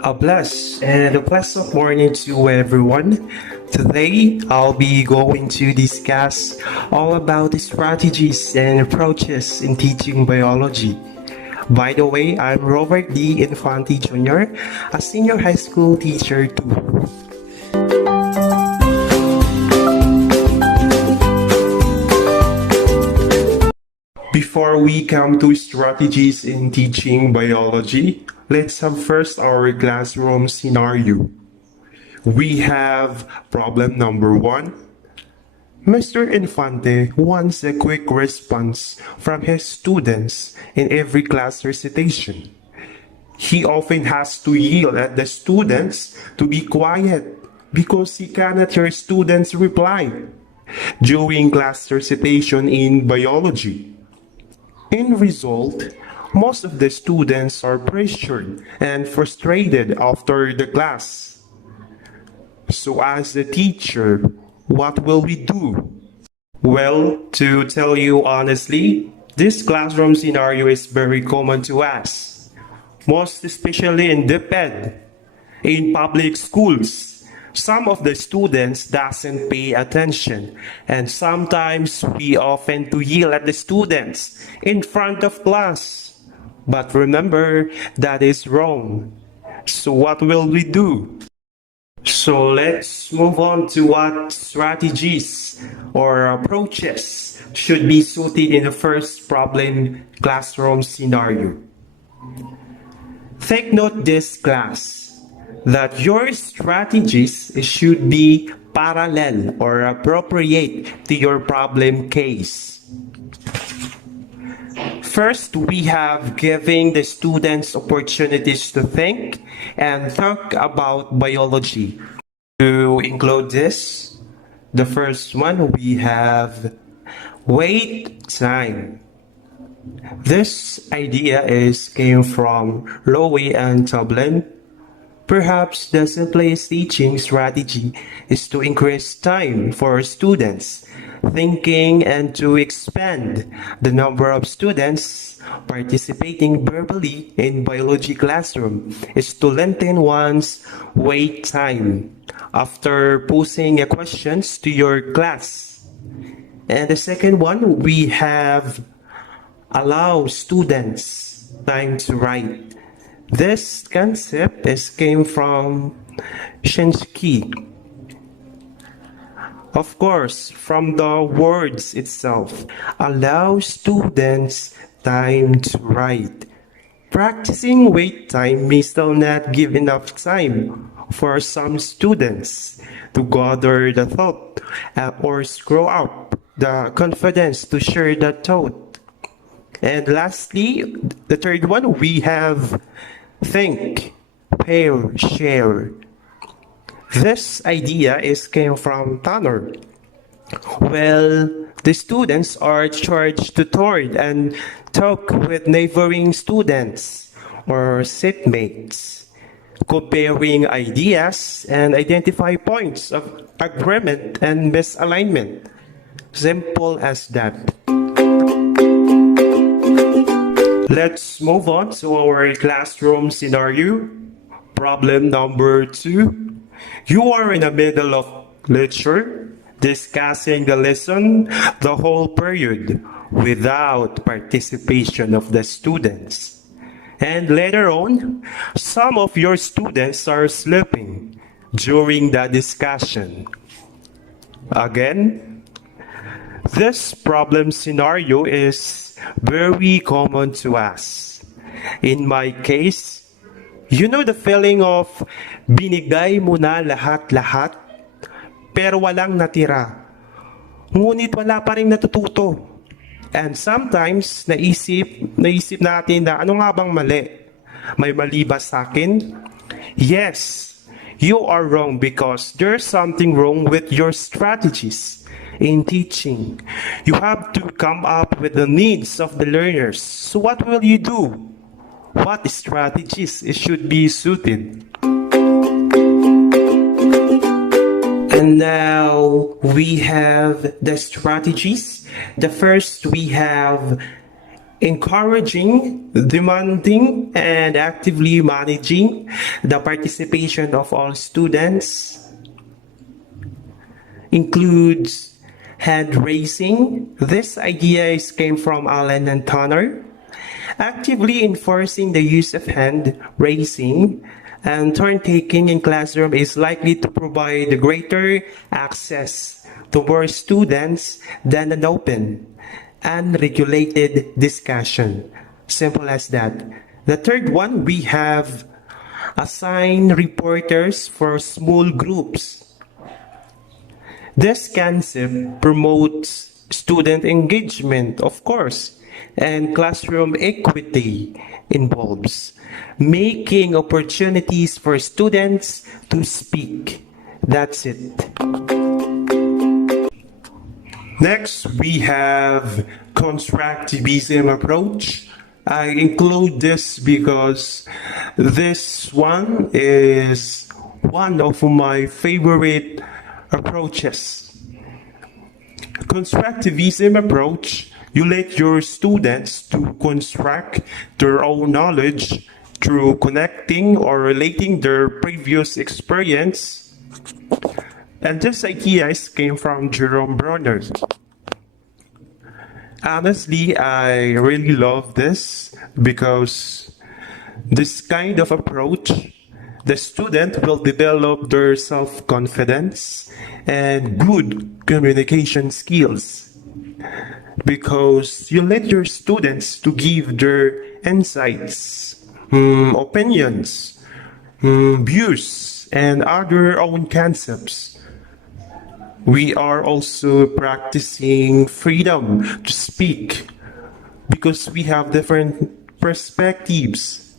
A bless and a pleasant morning to everyone. Today, I'll be going to discuss all about the strategies and approaches in teaching biology. By the way, I'm Robert D. Infante Jr., a senior high school teacher too. Before we come to strategies in teaching biology, let's have first our classroom scenario. We have problem number 1. Mr. Infante wants a quick response from his students in every class recitation. He often has to yell at the students to be quiet because he cannot hear students reply during class recitation in biology. In result, most of the students are pressured and frustrated after the class. So as a teacher, what will we do? Well, to tell you honestly, this classroom scenario is very common to us, most especially in DepEd, in public schools. Some of the students doesn't pay attention, and sometimes we often to yell at the students in front of class. But remember, that is wrong. So what will we do? So let's move on to what strategies or approaches should be suited in the first problem classroom scenario. Take note this class that your strategies should be parallel or appropriate to your problem case. First, we have giving the students opportunities to think and talk about biology. To include this, the first one we have wait time. This idea came from Lowe and Toblin. Perhaps the simplest teaching strategy is to increase time for students thinking and to expand the number of students participating verbally in biology classroom is to lengthen one's wait time after posing questions to your class. And the second one, we have allow students time to write. This concept came from Shinsky. Of course, from the words itself, allow students time to write. Practicing wait time may still not give enough time for some students to gather the thought or scroll up the confidence to share the thought. And lastly, the third one, we have think, pair, share. This idea came from Tanner. Well, the students are charged to tour and talk with neighboring students or seatmates, comparing ideas and identify points of agreement and misalignment. Simple as that. Let's move on to our classroom scenario. Problem number 2. You are in the middle of lecture, discussing the lesson the whole period without participation of the students. And later on, some of your students are sleeping during the discussion. Again, this problem scenario is very common to us. In my case, you know the feeling of binigay mo na lahat-lahat pero walang natira. Ngunit wala pa rin natututo. And sometimes naisip natin na ano nga bang mali? May mali ba sa akin? Yes, you are wrong because there's something wrong with your strategies in teaching. You have to come up with the needs of the learners. So what will you do? What strategies should be suited? And now we have the strategies. The first we have encouraging, demanding, and actively managing the participation of all students, includes hand raising. This idea came from Allen and Tanner. Actively enforcing the use of hand raising and turn taking in classroom is likely to provide greater access to more students than an open, unregulated discussion. Simple as that. The third one, we have assign reporters for small groups. This concept promotes student engagement, of course, and classroom equity involves making opportunities for students to speak. That's it. Next, we have constructivism approach. I include this because this one is one of my favorite approaches. Constructivism approach, you let your students to construct their own knowledge through connecting or relating their previous experience. And this idea came from Jerome Bronner. Honestly, I really love this because this kind of approach, the student will develop their self-confidence and good communication skills because you let your students to give their insights, opinions, views, and other own concepts. We are also practicing freedom to speak because we have different perspectives.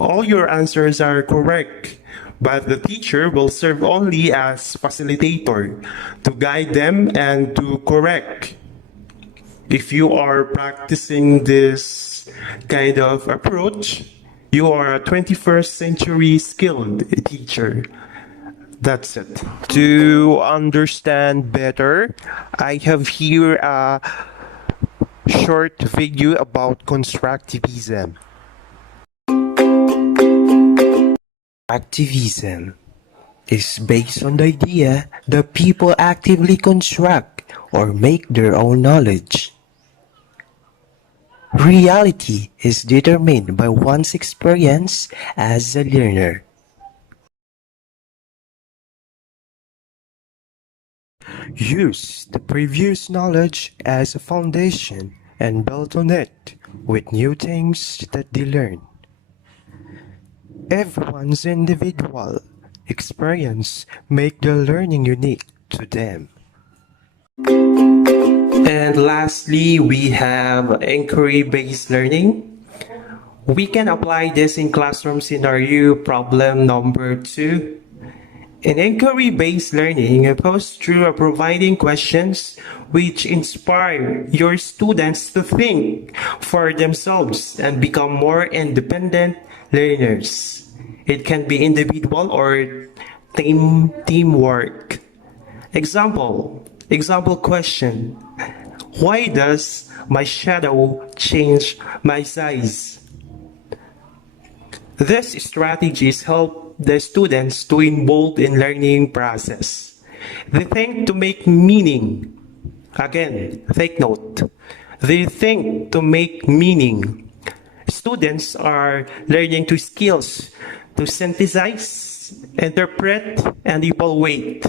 All your answers are correct, but the teacher will serve only as facilitator to guide them and to correct. If you are practicing this kind of approach, you are a 21st century skilled teacher. That's it. To understand better, I have here a short video about constructivism. Activism is based on the idea that people actively construct or make their own knowledge. Reality is determined by one's experience as a learner. Use the previous knowledge as a foundation and build on it with new things that they learn. Everyone's individual experience make the learning unique to them. And lastly, we have inquiry-based learning. We can apply this in classroom scenario problem number 2. In inquiry-based learning, goes through providing questions which inspire your students to think for themselves and become more independent learners. It can be individual or teamwork. Example question. Why does my shadow change my size? These strategies help the students to involve in learning process. They think to make meaning. Again, take note. They think to make meaning. Students are learning to skills to synthesize, interpret, and evaluate.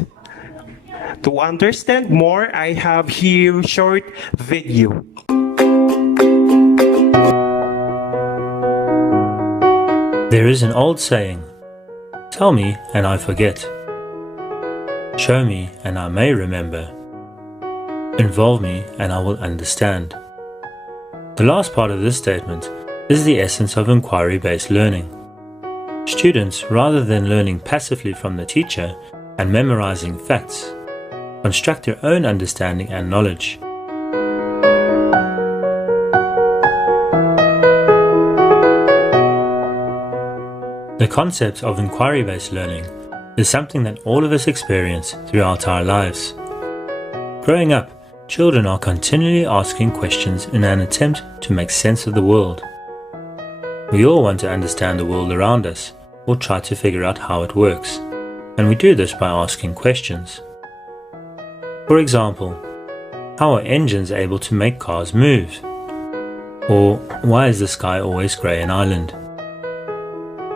To understand more, I have here a short video. There is an old saying, tell me and I forget. Show me and I may remember. Involve me and I will understand. The last part of this statement is the essence of inquiry-based learning. Students, rather than learning passively from the teacher and memorizing facts, construct their own understanding and knowledge. The concept of inquiry-based learning is something that all of us experience throughout our lives. Growing up, Children are continually asking questions in an attempt to make sense of the world. We all want to understand the world around us, or try to figure out how it works, and we do this by asking questions. For example, how are engines able to make cars move? Or why is the sky always grey in Ireland?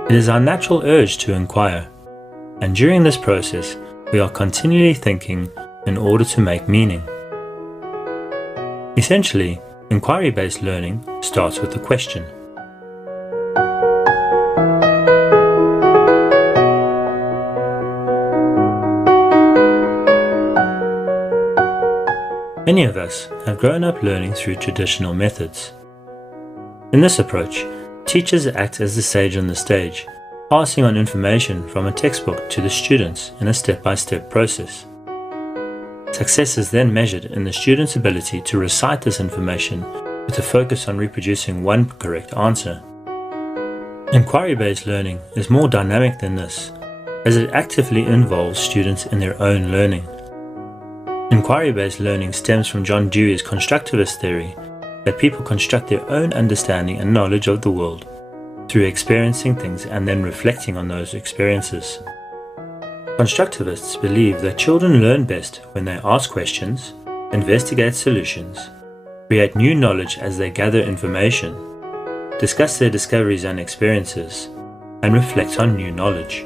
It is our natural urge to inquire, and during this process, we are continually thinking in order to make meaning. Essentially, inquiry-based learning starts with a question. Many of us have grown up learning through traditional methods. In this approach, teachers act as the sage on the stage, passing on information from a textbook to the students in a step-by-step process. Success is then measured in the student's ability to recite this information with a focus on reproducing one correct answer. Inquiry-based learning is more dynamic than this, as it actively involves students in their own learning. Inquiry-based learning stems from John Dewey's constructivist theory that people construct their own understanding and knowledge of the world through experiencing things and then reflecting on those experiences. Constructivists believe that children learn best when they ask questions, investigate solutions, create new knowledge as they gather information, discuss their discoveries and experiences, and reflect on new knowledge.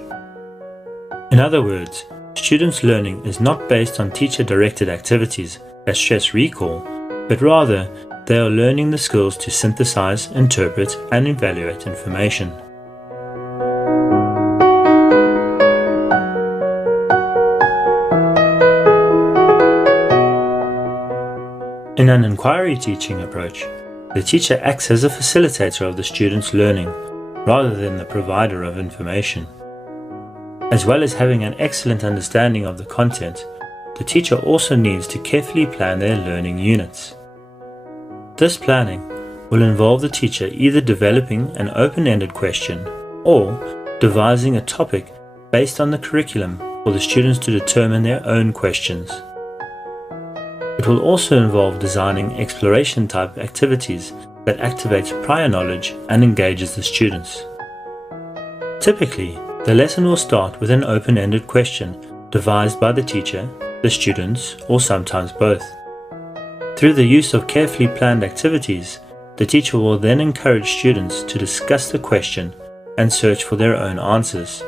In other words, students' learning is not based on teacher-directed activities that stress recall, but rather they are learning the skills to synthesize, interpret, and evaluate information. In an inquiry teaching approach, the teacher acts as a facilitator of the student's learning, rather than the provider of information. As well as having an excellent understanding of the content, the teacher also needs to carefully plan their learning units. This planning will involve the teacher either developing an open-ended question or devising a topic based on the curriculum for the students to determine their own questions. It will also involve designing exploration-type activities that activates prior knowledge and engages the students. Typically, the lesson will start with an open-ended question devised by the teacher, the students, or sometimes both. Through the use of carefully planned activities, the teacher will then encourage students to discuss the question and search for their own answers.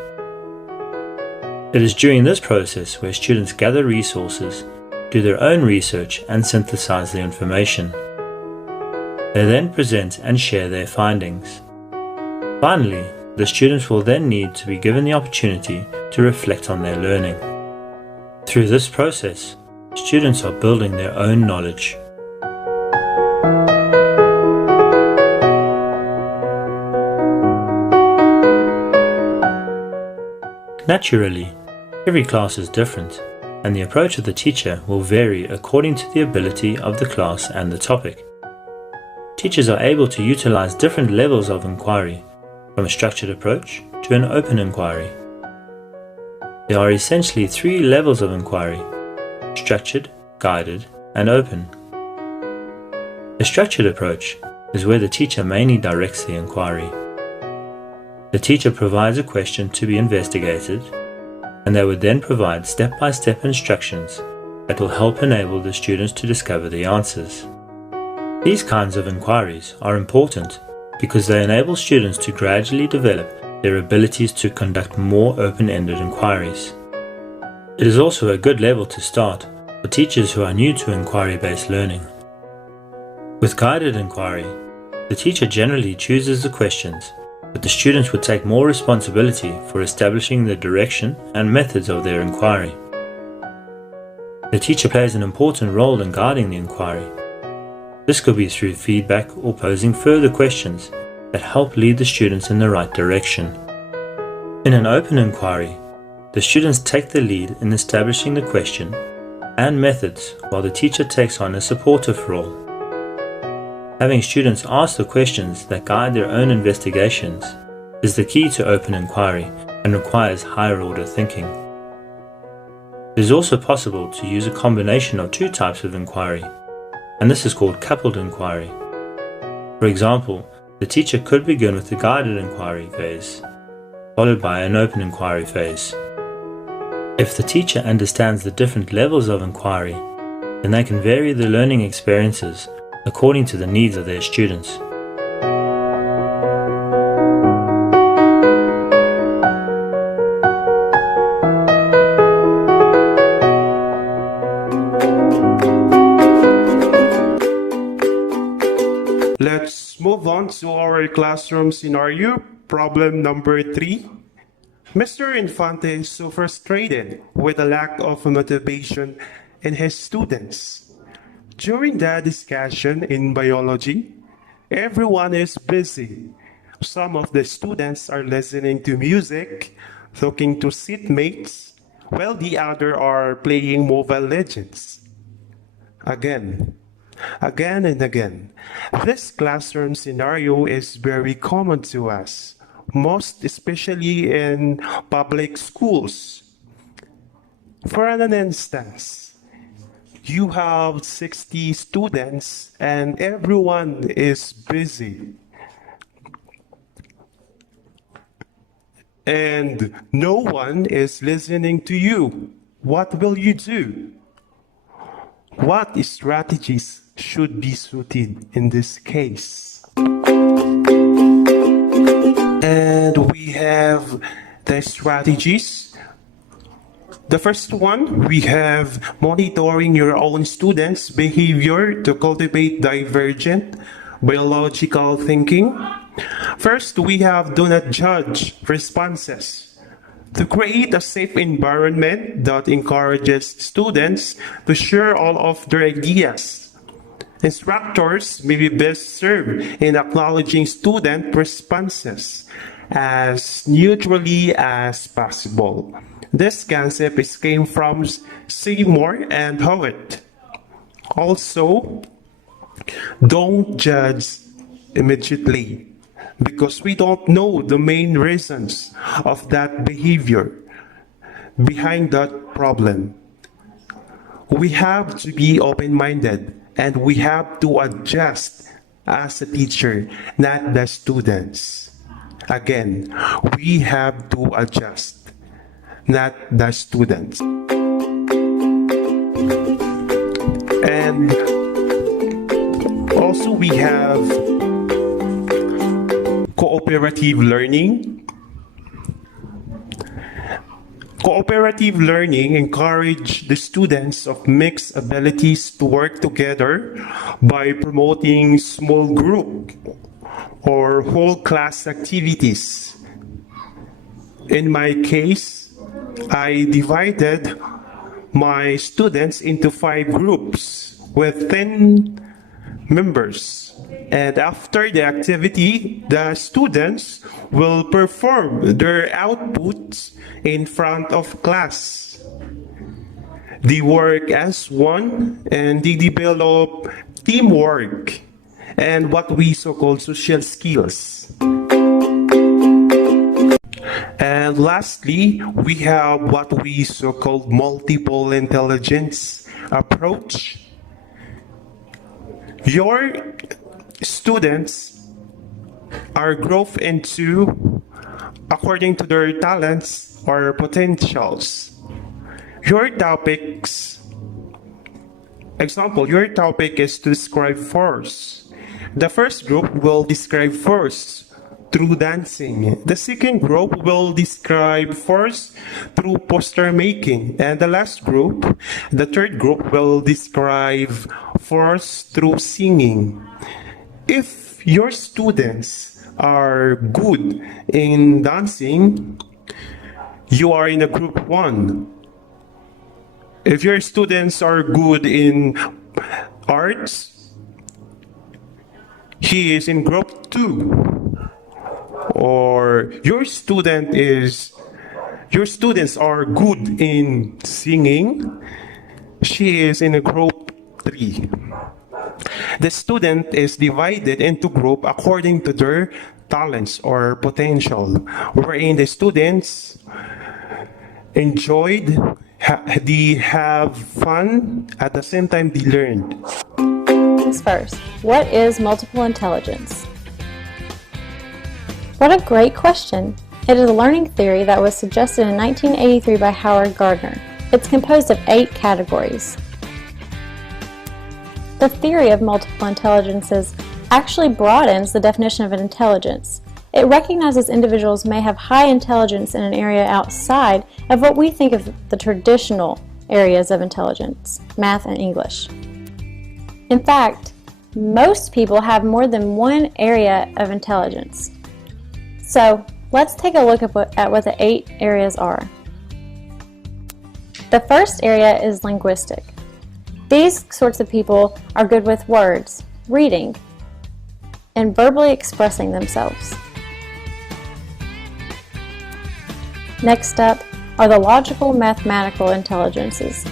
It is during this process where students gather resources, do their own research, and synthesize the information. They then present and share their findings. Finally, the students will then need to be given the opportunity to reflect on their learning. Through this process, students are building their own knowledge. Naturally, every class is different, and the approach of the teacher will vary according to the ability of the class and the topic. Teachers are able to utilize different levels of inquiry, from a structured approach to an open inquiry. There are essentially three levels of inquiry: structured, guided, and open. A structured approach is where the teacher mainly directs the inquiry. The teacher provides a question to be investigated, and they would then provide step-by-step instructions that will help enable the students to discover the answers. These kinds of inquiries are important because they enable students to gradually develop their abilities to conduct more open-ended inquiries. It is also a good level to start for teachers who are new to inquiry-based learning. With guided inquiry, the teacher generally chooses the questions, but the students would take more responsibility for establishing the direction and methods of their inquiry. The teacher plays an important role in guiding the inquiry. This could be through feedback or posing further questions that help lead the students in the right direction. In an open inquiry, the students take the lead in establishing the question and methods while the teacher takes on a supportive role. Having students ask the questions that guide their own investigations is the key to open inquiry and requires higher order thinking. It is also possible to use a combination of two types of inquiry, and this is called coupled inquiry. For example, the teacher could begin with the guided inquiry phase, followed by an open inquiry phase. If the teacher understands the different levels of inquiry, then they can vary the learning experiences according to the needs of their students. Let's move on to our classroom scenario. Problem number 3. Mr. Infante is so frustrated with the lack of motivation in his students. During the discussion in biology, everyone is busy. Some of the students are listening to music, talking to seatmates, while the others are playing Mobile Legends. Again and again. This classroom scenario is very common to us, most especially in public schools. For an instance, you have 60 students and everyone is busy. And no one is listening to you. What will you do? What strategies should be suited in this case? And we have the strategies. The first one, we have monitoring your own students' behavior to cultivate divergent biological thinking. First, we have do not judge responses. To create a safe environment that encourages students to share all of their ideas. Instructors may be best served in acknowledging student responses as neutrally as possible. This concept came from Seymour and Howitt. Also, don't judge immediately, because we don't know the main reasons of that behavior behind that problem. We have to be open-minded and we have to adjust as a teacher, not the students. Again, we have to adjust, not the students. And also we have cooperative learning. Cooperative learning encourages the students of mixed abilities to work together by promoting small group or whole class activities. In my case, I divided my students into 5 groups with 10 members. And after the activity, the students will perform their outputs in front of class. They work as one and they develop teamwork and what we so-called social skills. And lastly, we have what we so-called multiple intelligence approach. Your students are grouped into according to their talents or potentials. Your topics, example, your topic is to describe force. The first group will describe force through dancing. The second group will describe force through poster making. And the last group, the third group, will describe force through singing. If your students are good in dancing, you are in a group 1. If your students are good in arts, he is in group 2. Or your students are good in singing, she is in a group 3. The student is divided into group according to their talents or potential, wherein the students enjoyed They have fun at the same time they learned. First, what is multiple intelligence? What a great question! It is a learning theory that was suggested in 1983 by Howard Gardner. It's composed of 8 categories. The theory of multiple intelligences actually broadens the definition of an intelligence. It recognizes individuals may have high intelligence in an area outside of what we think of the traditional areas of intelligence, math and English. In fact, most people have more than one area of intelligence. So, let's take a look at what the 8 areas are. The first area is linguistic. These sorts of people are good with words, reading, and verbally expressing themselves. Next up are the logical mathematical intelligences.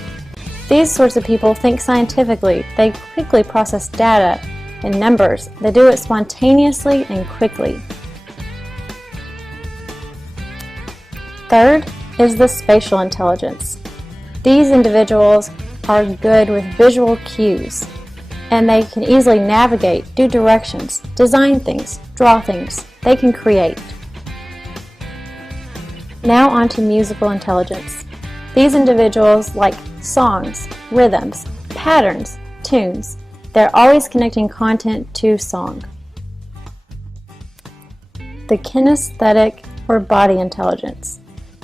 These sorts of people think scientifically. They quickly process data and numbers. They do it spontaneously and quickly. Third is the spatial intelligence. These individuals are good with visual cues, and they can easily navigate, do directions, design things, draw things. They can create. Now on to musical intelligence. These individuals like songs, rhythms, patterns, tunes. They're always connecting content to song. The kinesthetic or body intelligence.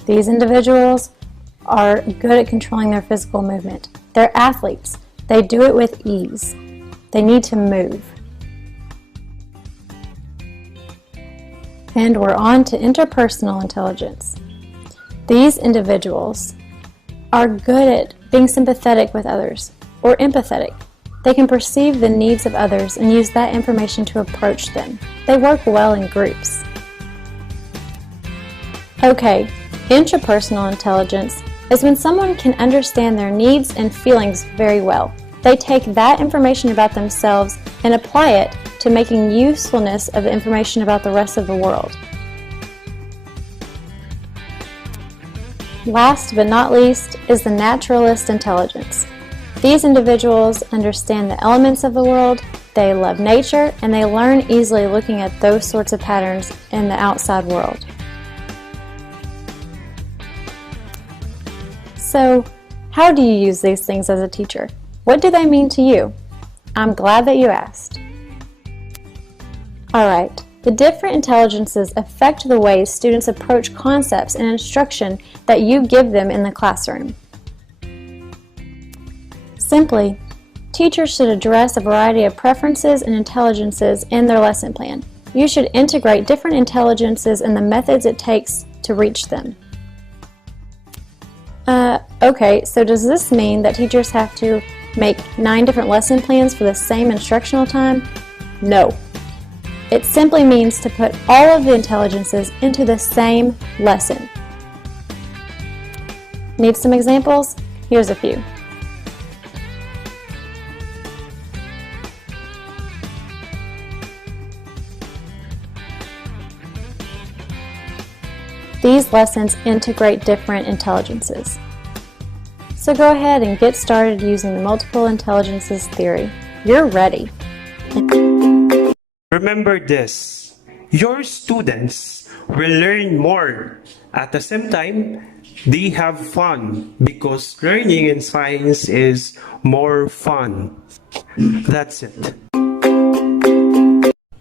These individuals are good at controlling their physical movement. They're athletes. They do it with ease. They need to move. And we're on to interpersonal intelligence. These individuals are good at being sympathetic with others, or empathetic. They can perceive the needs of others and use that information to approach them. They work well in groups. Okay, intrapersonal intelligence is when someone can understand their needs and feelings very well. They take that information about themselves and apply it to making usefulness of information about the rest of the world. Last but not least is the naturalist intelligence. These individuals understand the elements of the world, they love nature, and they learn easily looking at those sorts of patterns in the outside world. So, how do you use these things as a teacher? What do they mean to you? I'm glad that you asked. Alright, the different intelligences affect the ways students approach concepts and instruction that you give them in the classroom. Simply, teachers should address a variety of preferences and intelligences in their lesson plan. You should integrate different intelligences and the methods it takes to reach them. Okay, so does this mean that teachers have to make 9 different lesson plans for the same instructional time? No. It simply means to put all of the intelligences into the same lesson. Need some examples? Here's a few. These lessons integrate different intelligences. So go ahead and get started using the multiple intelligences theory. You're ready. Remember this, your students will learn more. At the same time, they have fun because learning in science is more fun. That's it.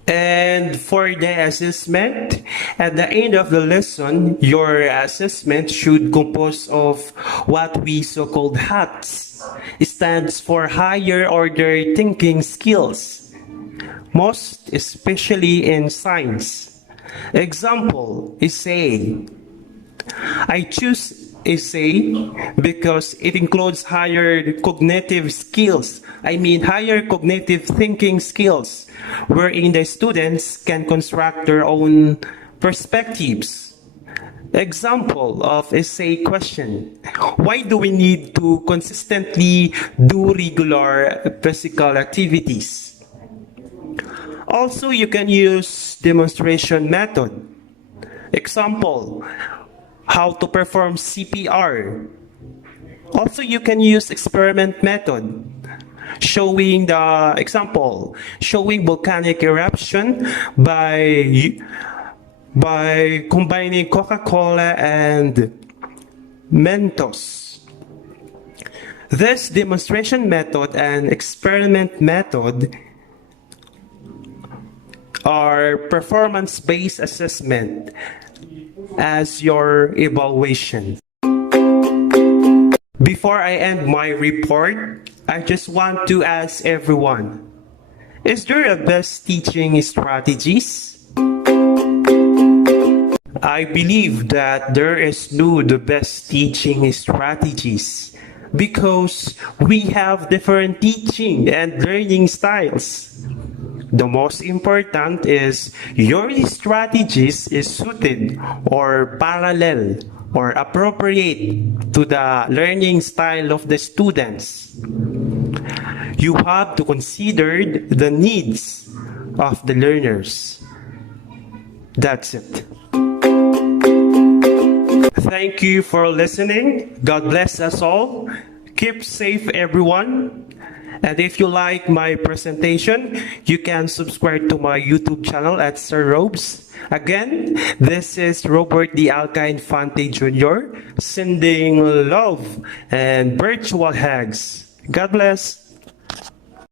And for the assessment, at the end of the lesson, your assessment should compose of what we so-called HATS. It stands for Higher Order Thinking Skills, most especially in science. Example, essay. I choose essay because it includes higher cognitive skills. Higher cognitive thinking skills, wherein the students can construct their own perspectives. Example of essay question. Why do we need to consistently do regular physical activities? Also, you can use demonstration method. Example, how to perform CPR. Also, you can use experiment method, showing the example, showing volcanic eruption by combining Coca-Cola and Mentos. This demonstration method and experiment method are performance-based assessment as your evaluation. Before I end my report, I just want to ask everyone, is there a best teaching strategies? I believe that there is no the best teaching strategies because we have different teaching and learning styles. The most important is your strategies is suited or parallel or appropriate to the learning style of the students. You have to consider the needs of the learners. That's it. Thank you for listening. God bless us all. Keep safe, everyone. And if you like my presentation, you can subscribe to my YouTube channel at Sir Robes. Again, this is Robert the Alca Infante Jr. sending love and virtual hugs. God bless.